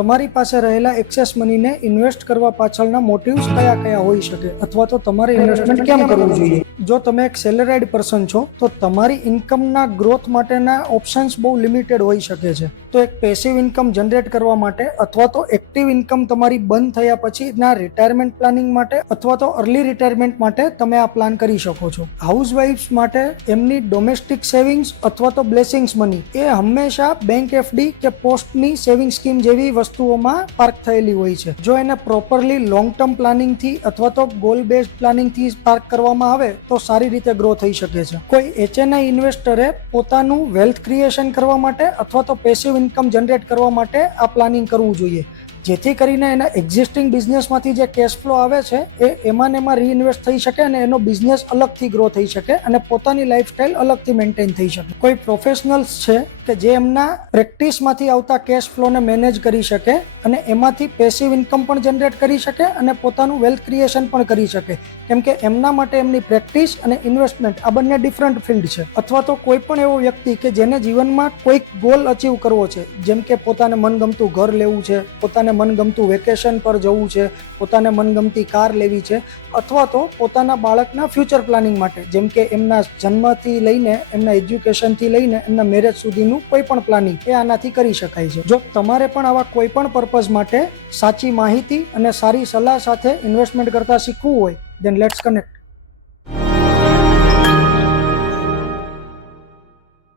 તમારી પાસે રહેલા એક્સેસ મનીને ઇન્વેસ્ટ કરવા પાછળના મોટિવ્સ કયા કયા હોઈ શકે અથવા તો તમારે ઇન્વેસ્ટમેન્ટ કેમ કરવું જોઈએ? જો તમે એક સેલેરાઇડ પર્સન છો તો તમારી ઇન્કમના ગ્રોથ માટેના ઓપ્શન્સ બહુ લિમિટેડ હોઈ શકે છે. તો એક પેસિવ ઇન્કમ જનરેટ કરવા માટે અથવા તો એક્ટિવ ઇન્કમ તમારી બંધ થયા પછીના રિટાયરમેન્ટ પ્લાનિંગ માટે અથવા તો અર્લી રિટાયરમેન્ટ માટે તમે આ પ્લાન કરી શકો છો. હાઉસવાઇફ્સ માટે એમની ડોમેસ્ટિક સેવિંગ્સ અથવા તો બ્લેસિંગ્સ મની એ હંમેશા બેંક એફડી કે પોસ્ટની સેવિંગ સ્કીમ જેવી વસ્તુઓમાં પાર્ક થયેલી હોય છે. જો એને પ્રોપરલી લોંગ ટર્મ પ્લાનિંગથી અથવા તો ગોલ બેઝડ પ્લાનિંગથી પાર્ક કરવામાં આવે તો સારી રીતે ગ્રો થઈ શકે છે. કોઈ HNI ઇન્વેસ્ટરે પોતાનું વેલ્થ ક્રિએશન કરવા માટે અથવા તો પેસિવ ઇન્કમ જનરેટ કરવા માટે આ પ્લાનિંગ કરવું જોઈએ, જેથી કરીને એના એક્ઝિસ્ટિંગ બિઝનેસમાંથી જે કેશ ફ્લો આવે છે એ એમાં ને એમાં રીઇન્વેસ્ટ થઈ શકે અને એનો બિઝનેસ અલગથી ગ્રો થઈ શકે અને પોતાની લાઈફસ્ટાઈલ અલગથી મેન્ટેન થઈ શકે. કોઈ પ્રોફેશનલ્સ છે કે જે એમના પ્રેક્ટિસમાંથી આવતા કેશ ફ્લોને મેનેજ કરી શકે અને એમાંથી પેસિવ ઇન્કમ પણ જનરેટ કરી શકે અને પોતાનું વેલ્થ ક્રિએશન પણ કરી શકે, કેમ કે એમના માટે એમની પ્રેક્ટિસ અને ઇન્વેસ્ટમેન્ટ આ બંને ડિફરન્ટ ફિલ્ડ છે. અથવા તો કોઈ પણ એવો વ્યક્તિ કે જેને જીવનમાં કોઈક ગોલ અચીવ કરવો છે, જેમ કે પોતાને મનગમતું ઘર લેવું છે, પોતાને મનગમતું વેકેશન પર જવું છે, પોતાને મનગમતી કાર લેવી છે, અથવા તો પોતાના બાળકના ફ્યુચર પ્લાનિંગ માટે, જેમ કે એમના જન્મથી લઈને એમના એજ્યુકેશનથી લઈને એમના મેરેજ સુધીનું કોઈ પણ પ્લાનિંગ એ આનાથી કરી શકાય છે. જો તમારે પણ આવા કોઈ પણ પર્પઝ માટે સાચી માહિતી અને સારી સલાહ સાથે ઇન્વેસ્ટમેન્ટ કરતા શીખવું હોય, then let's connect.